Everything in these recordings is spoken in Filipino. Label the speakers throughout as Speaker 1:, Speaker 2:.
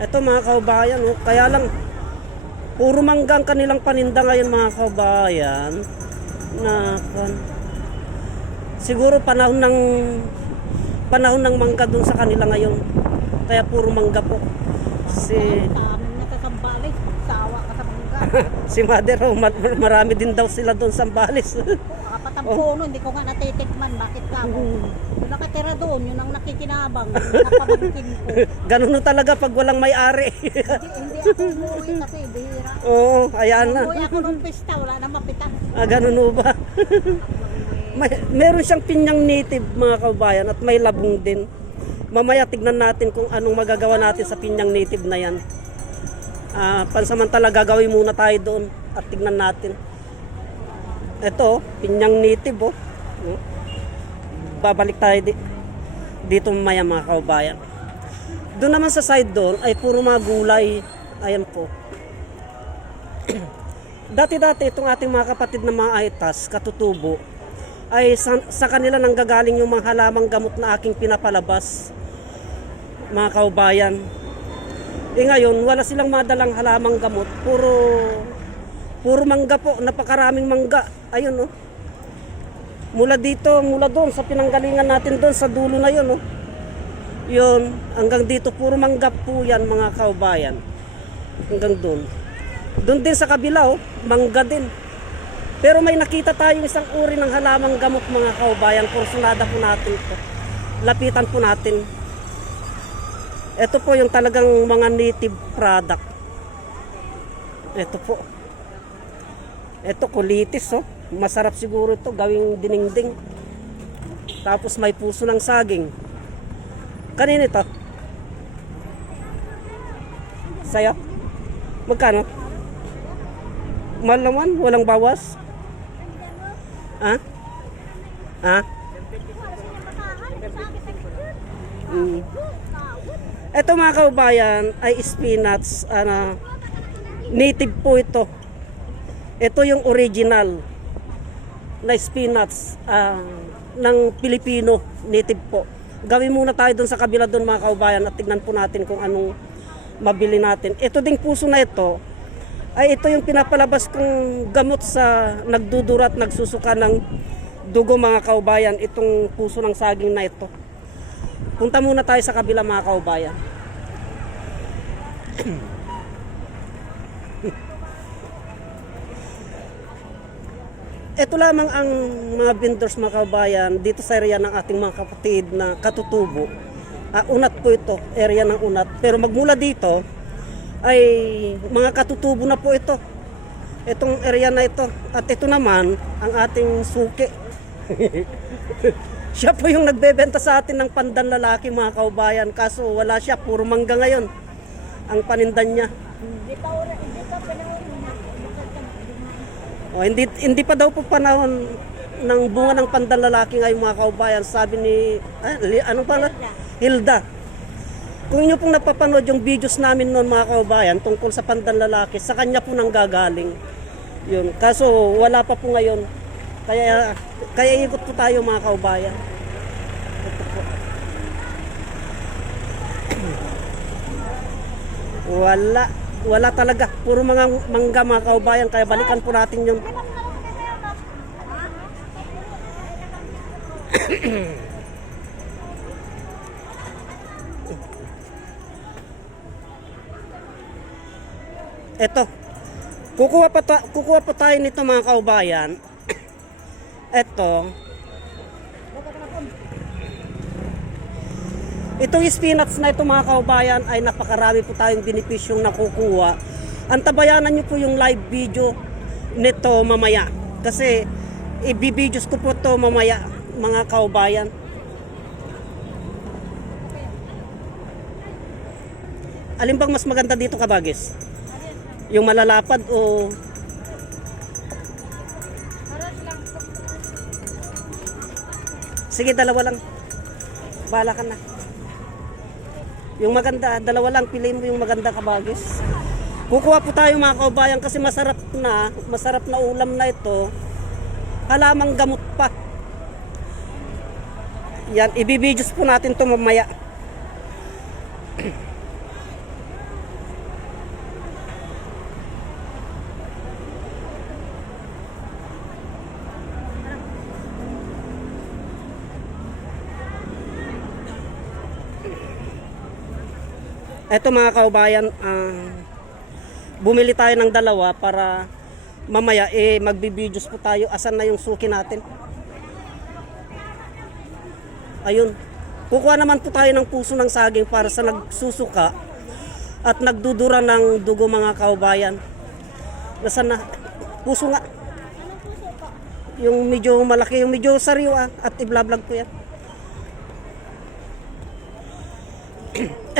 Speaker 1: Ito mga kaubayan, oh, kaya lang puro manggang kanilang paninda ngayon mga kaubayan. Na kan siguro panahon ng panahon ng mangga dun sa kanila ngayon. Kaya puro mangga po. Si
Speaker 2: Tamang nakasambales, sawa ka sa mangga.
Speaker 1: si Mother, oh, ma- marami din daw sila doon sa Sambales.
Speaker 2: Apat ang puno, hindi ko nga natitikman. Bakit ka mo? Yung nakatira doon, yun ang nakikinabang. Yung ko.
Speaker 1: Ganun talaga pag walang may-ari.
Speaker 2: Hindi, hindi ako umuwi kasi bihira.
Speaker 1: Oo, ayan na.
Speaker 2: Umuwi ako nung pista, wala na mapitan.
Speaker 1: Ah, ganun ba? may, meron siyang pinyang native mga kaubayan at may labong din. Mamaya tignan natin kung anong magagawa natin sa pinyang native na yan. Ah, pansamantala gagawin muna tayo doon at tignan natin. Ito, pinyang native oh. Babalik tayo di, dito mamaya mga kaubayan. Doon naman sa side doon ay puro mga gulay. Ayan po. Dati-dati itong ating mga kapatid na mga aitas, katutubo, ay sa, sa kanila nanggagaling yung mga halamang gamot na aking pinapalabas, mga kaubayan. Eh ngayon, wala silang madalang halamang gamot, puro puro mangga po, napakaraming mangga. Ayun oh. Mula dito, mula doon sa pinanggalingan natin doon sa dulo na yun oh. Yun, hanggang dito puro mangga po yan mga kaubayan. Hanggang doon. Doon din sa kabila, oh, mangga din. Pero may nakita tayong isang uri ng halamang gamot mga kaubayan. Kursunada po natin ito. Lapitan po natin. Ito po yung talagang mga native product. Ito po. Ito kulitis oh. Masarap siguro ito gawing dinengding. Tapos may puso ng saging. Kanino ito? Sa'yo? Magkano? Mahal naman, walang bawas. Ha? Ha? Mm. Ito mga kaubayan ay spinach, ano, native po ito. Ito yung original na spinach ah, ng Pilipino, native po. Gawin muna tayo doon sa kabila doon mga kaubayan at tignan po natin kung anong mabili natin. Ito ding puso na ito, ay ito yung pinapalabas kong gamot sa nagdudura at nagsusuka ng dugo mga kaubayan, itong puso ng saging na ito. Punta muna tayo sa kabila mga kaubayan. Ito lamang ang mga vendors mga kaubayan dito sa area ng ating mga kapatid na katutubo. Ah, unat po ito, area ng unat. Pero magmula dito, ay mga katutubo na po ito. Itong area na ito. At ito naman, ang ating suki. siya po yung nagbebenta sa atin ng pandan lalaki mga kaubayan. Kaso wala siya, puro mangga ngayon. Ang panindan niya.
Speaker 2: Hindi pa ora, hindi pa panahon.
Speaker 1: O, hindi, hindi pa daw po panahon ng bunga ng pandan lalaki ngayon mga kaubayan. Sabi ni, ah, li- ano pala? Hilda. Kung inyo pong napapanood yung videos namin noon mga kaubayan tungkol sa pandan lalaki, sa kanya po nang gagaling. Yun. Kaso wala pa po ngayon. Kaya kaya ikot po tayo mga kaubayan. Wala. Wala talaga. Puro mga mangga mga kaubayan. Kaya balikan po natin yung Ito. Kukuha pa, ta- kukuha pa tayo nito mga kaubayan. Ito. Itong spinach na ito mga kaubayan ay napakarami po tayong benepisyong nakukuha. Antabayanan nyo po yung live video nito mamaya. Kasi ibibidyo's ko po to mamaya mga kaubayan. Alin bang mas maganda dito kabagis? Yung malalapad o Sige, dalawa lang. Bala ka na. Yung maganda, dalawa lang, piliin mo yung maganda kabagis. Kukuha po tayo mga kaubayan kasi masarap na, masarap na ulam na ito. Halamang gamot pa. Yan, ibibidyo's po natin to mamaya. Eto mga kaubayan, ah, bumili tayo ng dalawa para mamaya eh magbibidyo's po tayo. Asan na yung suki natin? Ayun. Kukuha naman po tayo ng puso ng saging para sa nagsusuka at nagdudura ng dugo mga kaubayan. Nasaan na? Puso nga. Yung medyo malaki, yung medyo sariwa at iblablog ko yan.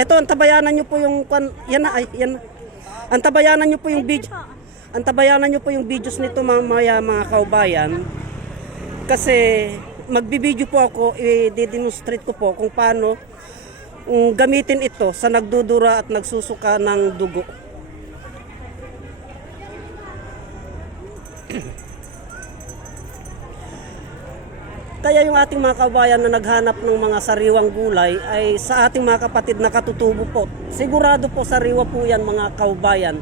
Speaker 1: Ito, antabayanan nyo po yung, kwan- yan na, ay, yan na. Antabayanan nyo po yung video. Antabayanan nyo po yung videos nito mamaya mga kaubayan. Kasi magbibideo po ako, i-demonstrate ko po kung paano um, gamitin ito sa nagdudura at nagsusuka ng dugo. Kaya yung ating mga kabayan na naghanap ng mga sariwang gulay ay sa ating mga kapatid na katutubo po. Sigurado po sariwa po yan mga kaubayan.